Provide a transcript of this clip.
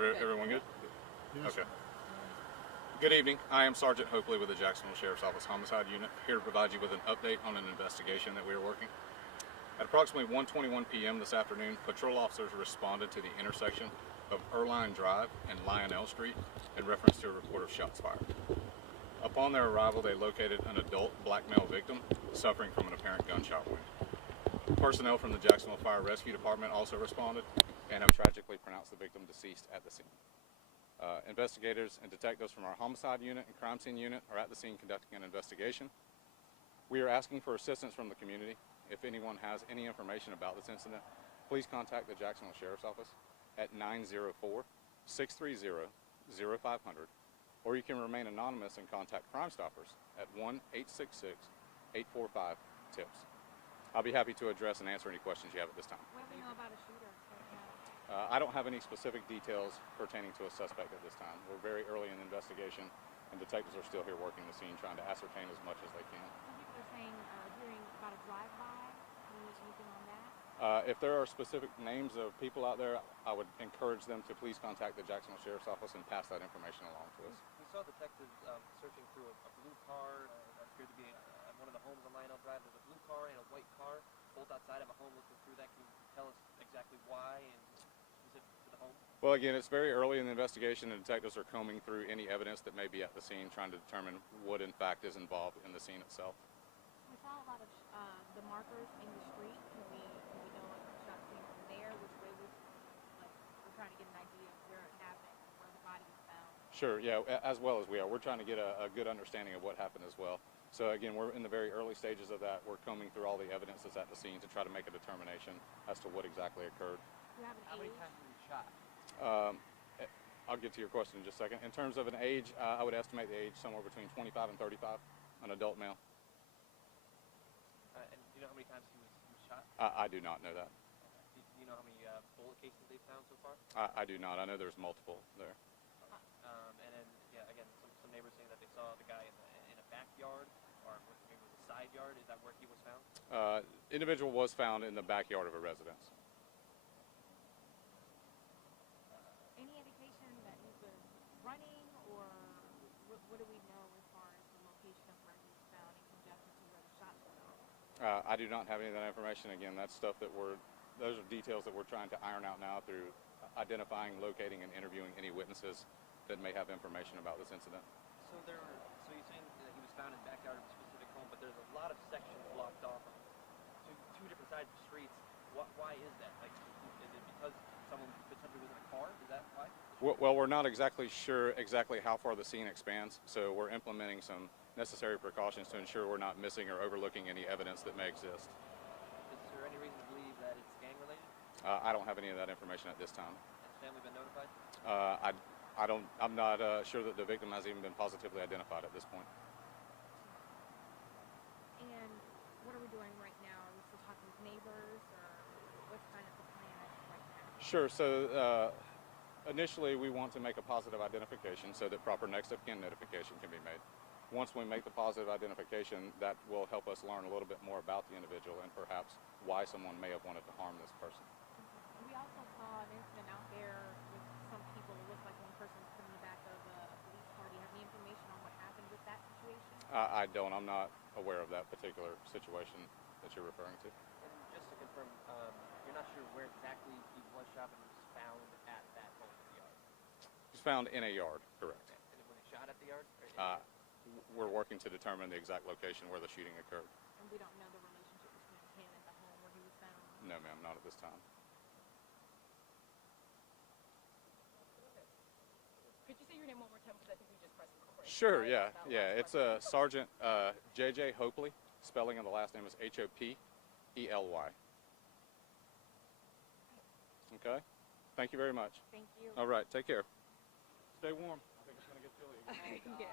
Everyone good? Yes. Okay. Good evening. I am Sergeant Hopley with the Jacksonville Sheriff's Office Homicide Unit, here to provide you with an update on an investigation that we are working. At approximately 1:21 p.m. this afternoon, patrol officers responded to the intersection of Erline Drive and Lionel Street in reference to a report of shots fired. Upon their arrival, they located an adult black male victim suffering from an apparent gunshot wound. Personnel from the Jacksonville Fire Rescue Department also responded and have tragically pronounced the victim deceased at the scene. Investigators and detectives from our homicide unit and crime scene unit are at the scene conducting an investigation. We are asking for assistance from the community. If anyone has any information about this incident, please contact the Jacksonville Sheriff's Office at 904-630-0500, or you can remain anonymous and contact Crime Stoppers at 1-866-845-TIPS. I'll be happy to address and answer any questions you have at this time. What do we know about a shooter? I don't have any specific details pertaining to a suspect at this time. We're very early in the investigation, and detectives are still here working the scene, trying to ascertain as much as they can. Some people are saying hearing about a drive-by. Can you use anything on that? If there are specific names of people out there, I would encourage them to please contact the Jacksonville Sheriff's Office and pass that information along to us. We saw detectives searching through a blue car that appeared to be at one of the homes on Lionel Drive. There's a blue car and a white car, both outside of a home. Looking through that, can you tell us exactly why and specific to the home? Well, again, it's very early in the investigation, and detectives are combing through any evidence that may be at the scene, trying to determine what in fact is involved in the scene itself. We saw a lot of the markers in the street. Can we know like the shot came from there? Which way we're trying to get an idea of where it happened, where the body was found. Sure, yeah, as well as we are. We're trying to get a good understanding of what happened as well. So again, we're in the very early stages of that. We're combing through all the evidence that's at the scene to try to make a determination as to what exactly occurred. Do you have an How many age? times were you shot? I'll get to your question in just a second. In terms of an age, I would estimate the age somewhere between 25 and 35, an adult male. And do you know how many times he was shot? I do not know that. Do you know how many bullet casings they've found so far? I do not. I know there's multiple there. And then, yeah, again, some neighbors saying that they saw the guy in a backyard, or maybe it was a side yard. Is that where he was found? Individual was found in the backyard of a residence. Any indication that he was running, or what do we know as far as the location of where he was found in conjunction to where the shots were found? I do not have any of that information. Again, that's stuff that those are details that we're trying to iron out now through identifying, locating, and interviewing any witnesses that may have information about this incident. So you're saying that he was found in the backyard of a specific home, but there's a lot of sections blocked off on two different sides of the streets. Why is that? Like, is it because someone potentially was in a car? Is that why? Well, we're not exactly sure how far the scene expands, so we're implementing some necessary precautions to ensure we're not missing or overlooking any evidence that may exist. Is there any reason to believe that it's gang related? I don't have any of that information at this time. Has the family been notified? I'm not sure that the victim has even been positively identified at this point. And what are we doing right now? Are we still talking with neighbors, or what's kind of the plan right now? Sure. So initially, we want to make a positive identification so that proper next of kin notification can be made. Once we make the positive identification, that will help us learn a little bit more about the individual and perhaps why someone may have wanted to harm this person. We also saw an incident out there with some people. It looked like one person was put in the back of a police car. Do you have any information on what happened with that situation? I don't. I'm not aware of that particular situation that you're referring to. And just to confirm, you're not sure where exactly he was shot, but he was found at that home in the yard. He was found in a yard, correct. And were they shot at the yard? We're working to determine the exact location where the shooting occurred. And we don't know the relationship between him and the home where he was found? No, ma'am, not at this time. Could you say your name one more time, because I think we just pressed record. Sure, yeah. It's Sergeant J.J. Hopley. Spelling of the last name is Hopley. Okay? Thank you very much. Thank you. All right, take care. Stay warm. I think it's going to get chilly again. Yeah.